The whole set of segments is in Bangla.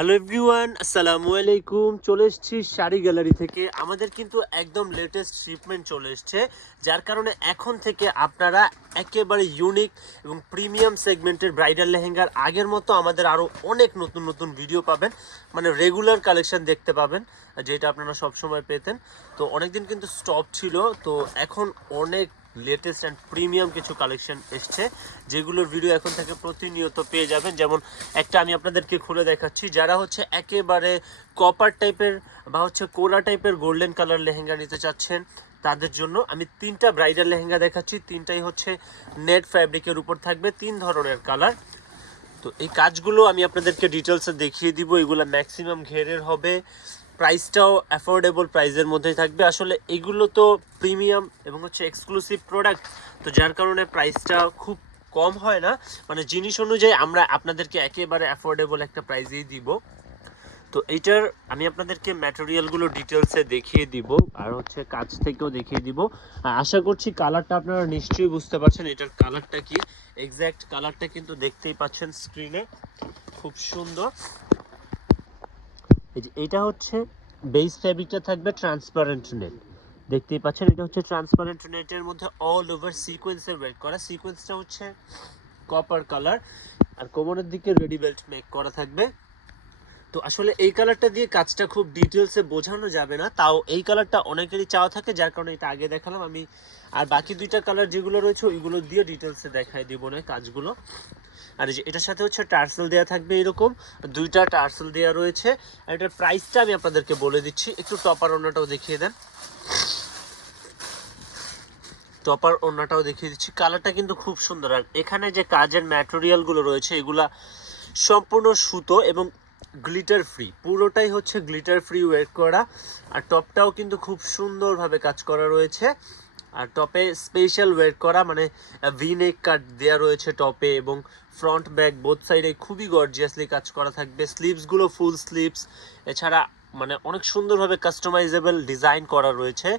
হ্যালো এভরিওয়ান আসসালামু আলাইকুম চলে এসেছি শাড়ি গ্যালারি থেকে। আমাদের কিন্তু একদম লেটেস্ট শিপমেন্ট চলে এসছে, যার কারণে এখন থেকে আপনারা একেবারে ইউনিক এবং প্রিমিয়াম সেগমেন্টের ব্রাইডাল লেহেঙ্গার আগের মতো আমাদের আরও অনেক নতুন নতুন ভিডিও পাবেন। মানে রেগুলার কালেকশন দেখতে পাবেন, যেটা আপনারা সবসময় পেতেন। তো অনেকদিন কিন্তু স্টপ ছিল, তো এখন অনেক লেটেস্ট অ্যান্ড প্রিমিয়াম কিছু কালেকশন এসছে, যেগুলোর ভিডিও এখন থেকে প্রতিনিয়ত পেয়ে যাবেন। যেমন একটা আমি আপনাদেরকে খুলে দেখাচ্ছি, যারা হচ্ছে একেবারে কপার টাইপের বা হচ্ছে কোলা টাইপের গোল্ডেন কালার লেহেঙ্গা নিতে চাচ্ছেন, তাদের জন্য আমি তিনটা ব্রাইডাল লেহেঙ্গা দেখাচ্ছি। তিনটাই হচ্ছে নেট ফ্যাব্রিকের উপর থাকবে, তিন ধরনের কালার তো এই কাজগুলো আমি আপনাদেরকে ডিটেলসে দেখিয়ে দিব, এগুলো ম্যাক্সিমাম ঘেরের হবে। প্রাইসটাও অ্যাফোর্ডেবল প্রাইসের মধ্যেই থাকবে। আসলে এগুলো তো প্রিমিয়াম এবং হচ্ছে এক্সক্লুসিভ প্রোডাক্ট তো যার কারণে প্রাইসটা খুব কম হয় না। মানে জিনিস অনুযায়ী আমরা আপনাদেরকে একেবারে অ্যাফোর্ডেবল একটা প্রাইসেই দিব। তো এইটার আমি আপনাদেরকে ম্যাটেরিয়ালগুলো ডিটেলসে দেখিয়ে দিব আর হচ্ছে কাছ থেকেও দেখিয়ে দিব। আশা করছি কালারটা আপনারা নিশ্চয়ই বুঝতে পারছেন এটার কালারটা কি। এক্স্যাক্ট কালারটা কিন্তু দেখতেই পাচ্ছেন স্ক্রিনে খুব সুন্দর। এটা হচ্ছে বেস ফ্যাব্রিকটা থাকবে ট্রান্সপারেন্ট নেট দেখতেই পাচ্ছেন, এটা হচ্ছে ট্রান্সপারেন্ট নেটের মধ্যে অল ওভার সিকোয়েন্সের ওয়েট করা। সিকোয়েন্সটা হচ্ছে কপার কালার আর কোমরের দিকে রেডি বেল্ট মেক করা থাকবে। তো আসলে এই কালারটা দিয়ে কাজটা খুব ডিটেলসে বোঝানো যাবে না, তাও এই কালারটা অনেকেরই চাওয়া থাকে, যার কারণে এটা আগে দেখালাম। আমি আর বাকি দুইটা কালার যেগুলো রয়েছে, ওইগুলো দিয়ে ডিটেলসে দেখাই দিব না কাজগুলো। আর এই যে এটার সাথে হচ্ছে টার্সেল দেওয়া থাকবে এরকম। দুইটা টার্সেল দেওয়া রয়েছে। আর এটার প্রাইসটা আমি আপনাদেরকে বলে দিচ্ছি। একটু টপার ওনাটাও দেখিয়ে দেন। টপার ওনাটাও দেখিয়ে দিচ্ছি। কালারটা কিন্তু খুব সুন্দর। আর এখানে যে কাজের ম্যাটেরিয়ালগুলো রয়েছে, এগুলা সম্পূর্ণ সুতো এবং গ্লিটার ফ্রি। পুরোটাই হচ্ছে গ্লিটার ফ্রি ওয়েট করা। আর টপটাও কিন্তু খুব সুন্দরভাবে কাজ করা রয়েছে। আর টপে স্পেশাল ওয়েট করা মানে ভি নেক কাট দেওয়া রয়েছে টপে এবং ফ্রন্ট ব্যাক বোথ সাইডে খুবই গর্জিয়াসলি কাজ করা থাকবে। স্লিভসগুলো ফুল স্লিপস এছাড়া মানে অনেক সুন্দরভাবে কাস্টমাইজেবল ডিজাইন করা রয়েছে।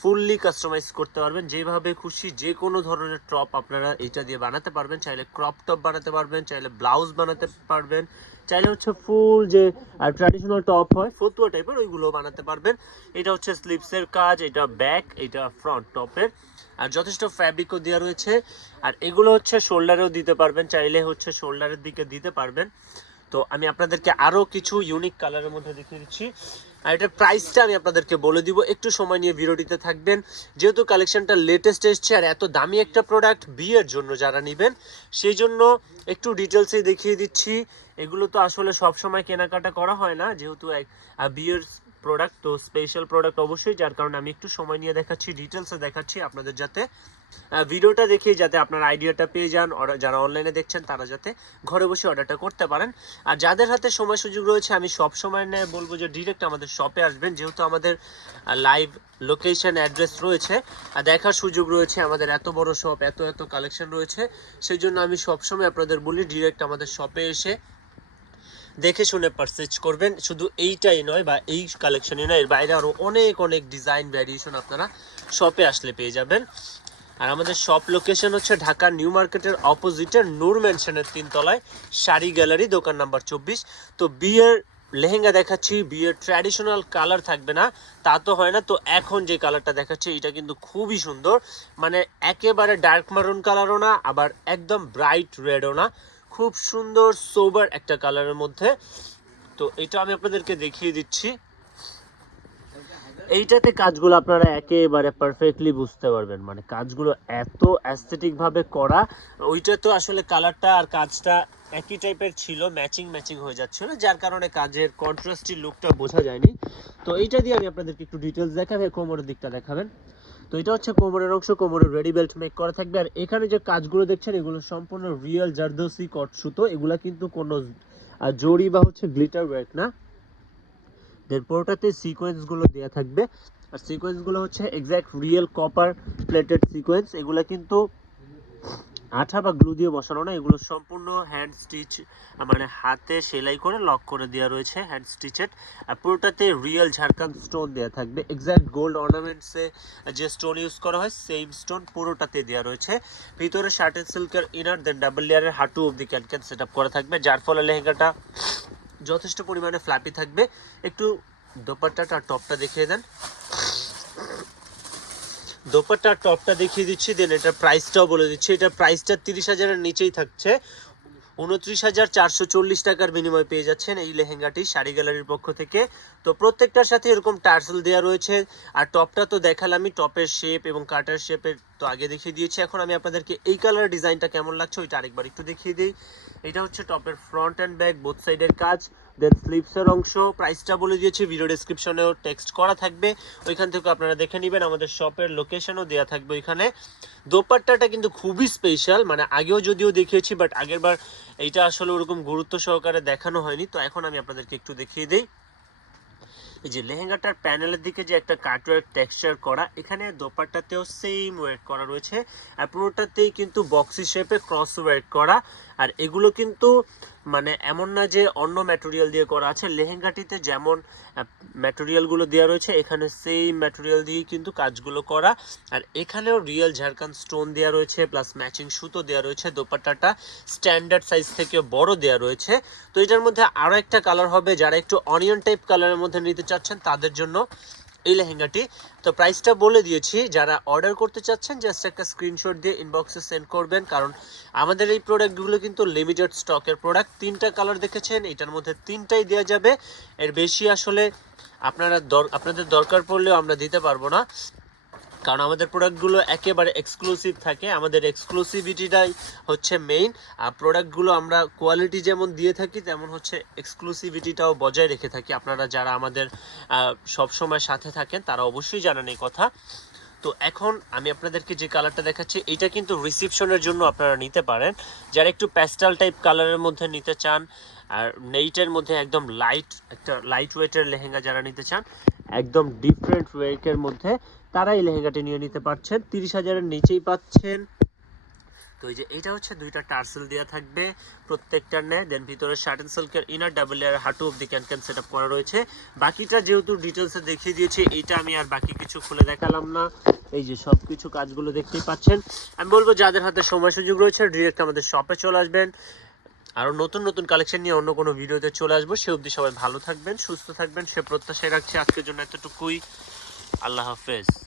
ফুললি কাস্টমাইজ করতে পারবেন, যেভাবে খুশি যে কোনো ধরনের টপ আপনারা এটা দিয়ে বানাতে পারবেন। চাইলে ক্রপ টপ বানাতে পারবেন, চাইলে ব্লাউজ বানাতে পারবেন, চাইলে হচ্ছে ফুল যে ট্র্যাডিশনাল টপ হয়, ফতুয়া টাইপের ওইগুলো বানাতে পারবেন। এটা হচ্ছে স্লিপসের কাজ, এটা ব্যাক এটা ফ্রন্ট টপের আর যথেষ্ট ফ্যাব্রিকও দেওয়া রয়েছে। আর এগুলো হচ্ছে শোল্ডারেও দিতে পারবেন, চাইলে হচ্ছে শোল্ডারের দিকে দিতে পারবেন। তো আমি আপনাদেরকে আরও কিছু ইউনিক কালারের মধ্যে দেখিয়ে দিচ্ছি। আর এটার প্রাইসটা আমি আপনাদেরকে বলে দিব। একটু সময় নিয়ে ভিডিওটিতে থাকবেন। যেহেতু কালেকশনটা লেটেস্ট এসছে আর এত দামি একটা প্রোডাক্ট বিয়ের জন্য যারা নেবেন, সেই জন্য একটু ডিটেলসে দেখিয়ে দিচ্ছি। এগুলো তো আসলে সব সময় কেনাকাটা করা হয় না, যেহেতু এক বিয়ের প্রোডাক্ট তো স্পেশাল প্রোডাক্ট অবশ্যই, যার কারণে আমি একটু সময় নিয়ে দেখাচ্ছি ডিটেলসে দেখাচ্ছি আপনাদের যাতে ভিডিওটা দেখে যাতে আপনার আইডিয়াটা পেয়ে যান যারা অনলাইনে দেখছেন, তারা যাতে ঘরে বসে অর্ডারটা করতে পারেন। আর যাদের হাতে সময় সুযোগ রয়েছে, আমি সব সময় নেয় বলব যে ডিরেক্ট আমাদের শপে আসবেন, যেহেতু আমাদের লাইভ লোকেশন অ্যাড্রেস রয়েছে, আর দেখার সুযোগ রয়েছে, আমাদের এত বড় শপ এত এত কালেকশন রয়েছে সেই জন্য আমি সবসময় আপনাদের বলি ডিরেক্ট আমাদের শপে এসে দেখে শুনে পারচেজ করবেন। শুধু এইটাই নয় বা এই কালেকশনই নয়, এর বাইরে আরও অনেক অনেক ডিজাইন ভ্যারিয়েশন আপনারা শপে আসলে পেয়ে যাবেন। আর আমাদের শপ লোকেশন হচ্ছে ঢাকা নিউ মার্কেটের অপোজিটে নূর ম্যানশনের তিনতলায়, শাড়ি গ্যালারি দোকান নাম্বার চব্বিশ। তো বিয়ের লেহেঙ্গা দেখাচ্ছি, বিয়ের ট্র্যাডিশনাল কালার থাকবে না, তা তো হয় না। তো এখন যে কালারটা দেখাচ্ছি, এটা কিন্তু খুবই সুন্দর। মানে একেবারে ডার্ক মারুন কালারও না, আবার একদম ব্রাইট রেডও না। খুব সুন্দর সোবার একটা কালারের মধ্যে। তো এটা আমি আপনাদেরকে দেখিয়ে দিচ্ছি। এইটাতে কাজগুলো আপনারা একেবারে পারফেক্টলি বুঝতে পারবেন। মানে কাজগুলো এত অ্যাস্থেটিক ভাবে করা, ওইটা তো আসলে কালারটা আর কাজটা একই টাইপের ছিল ম্যাচিং ম্যাচিং হয়ে যাচ্ছিল, যার কারণে কাজের কন্ট্রাস্টি লুকটা বোঝা যায়নি। তো এইটা দিয়ে আমি আপনাদেরকে একটু ডিটেলস দেখাবে কোমরের দিকটা দেখাবেন। তো এটা হচ্ছে কোমরের অংশ, কোমরের রেডি বেল্ট মেক করা থাকবে। আর এখানে যে কাজগুলো দেখছেন, এগুলো সম্পূর্ণ রিয়েল জারদোসি কট সুতো। এগুলা কিন্তু কোনো জড়ি বা হচ্ছে গ্লিটার ওয়ার্ক না। দেন পুরোটাতে সিকোয়েন্সগুলো দেওয়া থাকবে। আর সিকোয়েন্সগুলো হচ্ছে exact real copper plated sequence এগুলো কিন্তু আঠা বা গ্লু দিয়ে বসানো না, এগুলো সম্পূর্ণ হ্যান্ড স্টিচ মানে হাতে সেলাই করে লক করে দেওয়া রয়েছে হ্যান্ড স্টিচের পুরোটাতে রিয়েল ঝাড়খান স্টোন দেওয়া থাকবে। এক্স্যাক্ট গোল্ড অর্নামেন্টসে যে স্টোন ইউজ করা হয় সেম স্টোন পুরোটাতে দেওয়া রয়েছে। ভিতরে শার্ট অ্যান্ড সিল্কের ইনার দেন ডাবল লেয়ারের হাঁটু অব্দি ক্যান সেট আপ করা থাকবে। যার ফলে লেহেঙ্গাটা যথেষ্ট পরিমাণে ফ্ল্যাপি থাকবে। একটু দোপাট্টাটা টপটা দেখিয়ে দেন। দোপাট্টা আর টপটা দেখিয়ে দিচ্ছি দেন এটার প্রাইসটাও বলে দিচ্ছি। এটার প্রাইসটা তিরিশ হাজারের নিচেই থাকছে। উনত্রিশ হাজার চারশো চল্লিশ টাকার বিনিময়ে পেয়ে যাচ্ছেন এই লেহেঙ্গাটি শাড়ি গ্যালারির পক্ষ থেকে। তো প্রত্যেকটার সাথে এরকম টার্সেল দেওয়া রয়েছে। আর টপটা তো দেখালামই টপের শেপ এবং কাটার শেপের তো আগে দেখিয়ে দিয়েছি। এখন আমি আপনাদেরকে এই কালার ডিজাইনটা কেমন লাগছে ওইটা আরেকবার একটু দেখিয়ে দিই। এটা হচ্ছে টপের ফ্রন্ট অ্যান্ড ব্যাক বোথ সাইডের কাজ। দেন স্লিপসের অংশ প্রাইসটা বলে দিয়েছি ভিডিও ডেসক্রিপশনেও টেক্সট করা থাকবে। ওইখান থেকে আপনারা দেখে নেবেন, আমাদের শপের লোকেশনও দেওয়া থাকবে ওইখানে। দোপাট্টাটা কিন্তু খুবই স্পেশাল মানে আগেও যদিও দেখিয়েছি বাট আগের বার এইটা আসলে ওরকম গুরুত্ব সহকারে দেখানো হয়নি। তো এখন আমি আপনাদেরকে একটু দেখিয়ে দিই। এই যে লেহেঙ্গাটার প্যানেলের দিকে যে একটা কাটওয়ার্ক টেক্সচার করা, এখানে দোপাট্টাতেও সেম ওয়েট করা রয়েছে। আর পুরোটাতেই কিন্তু বক্সি শেপে ক্রস ওয়েট করা। আর এগুলো কিন্তু মানে এমন না যে অন্য ম্যাটেরিয়াল দিয়ে করা আছে। লেহেঙ্গাটিতে যেমন ম্যাটেরিয়ালগুলো দেওয়া রয়েছে, এখানে সেই ম্যাটেরিয়াল দিয়েই কিন্তু কাজগুলো করা। আর এখানেও রিয়েল ঝাড়খান্ড স্টোন দেওয়া রয়েছে প্লাস ম্যাচিং সুতো দেওয়া রয়েছে, দোপাট্টাটা স্ট্যান্ডার্ড সাইজ থেকে বড় দেওয়া রয়েছে। তো এটার মধ্যে আরও একটা কালার হবে, যারা একটু অনিয়ন টাইপ কালারের মধ্যে নিতে চাচ্ছেন, তাদের জন্য এই লেহেঙ্গাটি। তো প্রাইসটা বলে দিয়েছি, যারা অর্ডার করতে চাচ্ছেন জাস্ট একটা স্ক্রিনশট দিয়ে ইনবক্সে সেন্ড করবেন, কারণ আমাদের এই প্রোডাক্টগুলো কিন্তু লিমিটেড স্টকের প্রোডাক্ট তিনটা কালার দেখেছেন, এটার মধ্যে তিনটাই দেওয়া যাবে। এর বেশি আসলে আপনারা দর আপনাদের দরকার পড়লেও আমরা দিতে পারব না। কারণ আমাদের প্রোডাক্টগুলো একেবারে এক্সক্লুসিভ থাকে। আমাদের এক্সক্লুসিভিটিটাই হচ্ছে মেইন আর প্রোডাক্টগুলো আমরা কোয়ালিটি যেমন দিয়ে থাকি, তেমন হচ্ছে এক্সক্লুসিভিটিটাও বজায় রেখে থাকি। আপনারা যারা আমাদের সব সময় সাথে থাকেন, তারা অবশ্যই জানেন এই কথা। তো এখন আমি আপনাদেরকে যে কালারটা দেখাচ্ছি, এটা কিন্তু রিসিপশনের জন্য আপনারা নিতে পারেন। যারা একটু প্যাস্টাল টাইপ কালারের মধ্যে নিতে চান, আর নেইটের মধ্যে একদম লাইট একটা লাইট ওয়েটের লেহেঙ্গা যারা নিতে চান, একদম ডিফারেন্ট ওয়েটের মধ্যে তারা এই লেহেঙ্গাটি নিয়ে নিতে পারছেন। তিরিশ হাজারের নিচেই পাচ্ছেন। তো এই যে এটা হচ্ছে, দুইটা টার্সেল দেওয়া থাকবে প্রত্যেকটার নেয় দেন ভিতরে শার্ট অ্যান্ড সিল্কের ইনার ডাবল লেয়ার হাঁটু অব্দি ক্যান ক্যান সেট করা রয়েছে। বাকিটা যেহেতু ডিটেলসে দেখিয়ে দিয়েছি, এইটা আমি আর বাকি কিছু খুলে দেখালাম না। এই যে সব কিছু কাজগুলো দেখতেই পাচ্ছেন। আমি বলব, যাদের হাতে সময় সুযোগ রয়েছে ডিরেক্ট আমাদের শপে চলে আসবেন। আরও নতুন নতুন কালেকশন নিয়ে অন্য কোনো ভিডিওতে চলে আসব। সে অবধি সবাই ভালো থাকবেন, সুস্থ থাকবেন। সে প্রত্যাশায় রাখছি আজকের জন্য এতটুকুই। আল্লাহ হাফেজ।